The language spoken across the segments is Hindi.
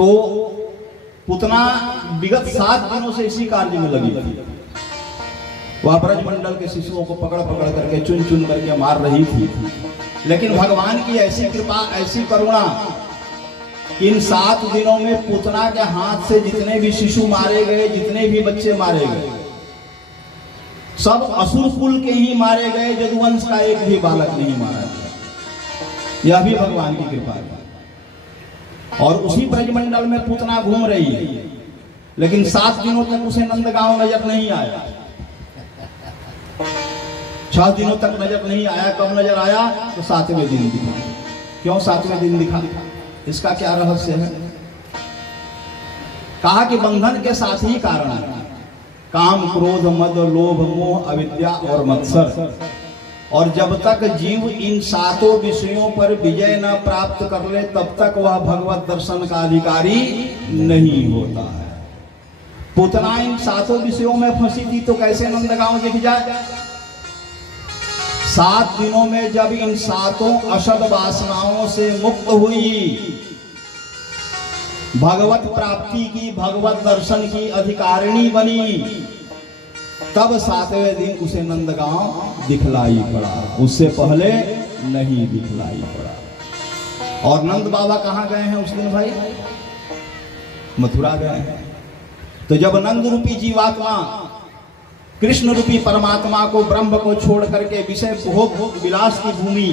तो पुतना विगत 7 दिनों से इसी कार्य में लगी थी। वह ब्रजमंडल के शिशुओं को पकड़ पकड़ करके चुन चुन करके मार रही थी। लेकिन भगवान की ऐसी कृपा, ऐसी करुणा, इन 7 दिनों में पुतना के हाथ से जितने भी शिशु मारे गए, जितने भी बच्चे मारे गए, सब असुर कुल के ही मारे गए। यदुवंश का एक भी बालक नहीं मारा गया। यह भी भगवान की कृपा है। और उसी ब्रजमंडल में पुतना घूम रही है, लेकिन 7 दिनों तक उसे नंदगांव नजर नहीं आया। 6 दिनों तक नजर नहीं आया। कब नजर आया? तो 7वें दिन दिखा। क्यों 7वें दिन दिखा? इसका क्या रहस्य है? कहा कि बंधन के साथ ही कारण है। काम, क्रोध, मद, लोभ, मोह, अविद्या और मत्सर। और जब तक जीव इन 7 विषयों पर विजय न प्राप्त कर ले, तब तक वह भगवत दर्शन का अधिकारी नहीं होता है। पुतना इन 7 विषयों में फंसी थी, तो कैसे नंदगांव दिख जाए? 7 दिनों में जब इन 7 अशद वासनाओं से मुक्त हुई, भगवत प्राप्ति की, भगवत दर्शन की अधिकारिणी बनी, तब 7वें दिन उसे नंदगांव दिखलाई पड़ा। उससे पहले नहीं दिखलाई पड़ा। और नंद बाबा कहां गए हैं उस दिन भाई? मथुरा गए हैं। तो जब नंद रूपी जीवात्मा कृष्ण रूपी परमात्मा को, ब्रह्म को छोड़ करके विषय भोग विलास की भूमि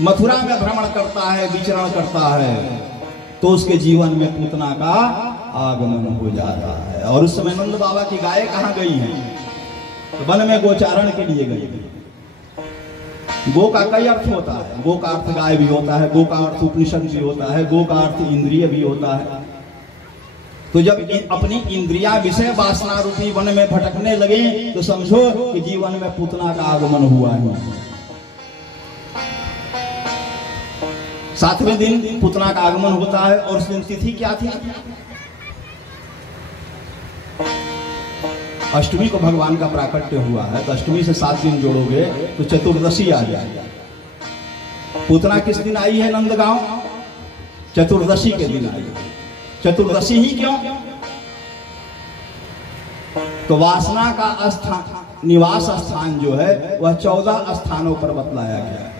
मथुरा में भ्रमण करता है, विचरण करता है, तो उसके जीवन में पुतना का आगमन हो जाता है। और उस समय नंद बाबा की गाय कहां गई हैं? तो वन में गोचारण के लिए गई। गो का कई अर्थ होता है। गो का अर्थ गाय भी होता है, गो का अर्थ उपनिषद भी होता है, गो का अर्थ इंद्रिय भी होता है। तो जब अपनी इंद्रिया विषय वासना रूपी वन में भटकने लगे, तो समझो कि जीवन में पुतना का आगमन हुआ है। 7वें दिन पुतना का आगमन होता है। और उस दिन तिथि क्या थी? अष्टमी को भगवान का प्राकट्य हुआ है। तो अष्टमी से 7 दिन जोड़ोगे तो चतुर्दशी आ जाएगा। पुतना किस दिन आई है नंदगांव? चतुर्दशी के दिन आई है। चतुर्दशी ही क्यों? तो वासना का स्थान, निवास स्थान जो है, वह 14 स्थानों पर बतलाया गया है।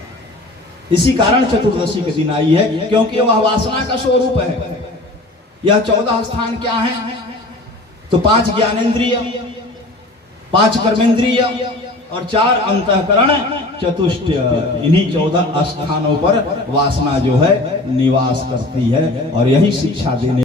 इसी कारण चतुर्दशी के दिन आई है, क्योंकि वह वासना का स्वरूप है। यह 14 स्थान क्या है? तो 5 ज्ञानेंद्रिय, 5 कर्मेंद्रिय और 4 अंतःकरण चतुष्टय, इन्हीं 14 स्थानों पर वासना जो है निवास करती है। और यही शिक्षा देने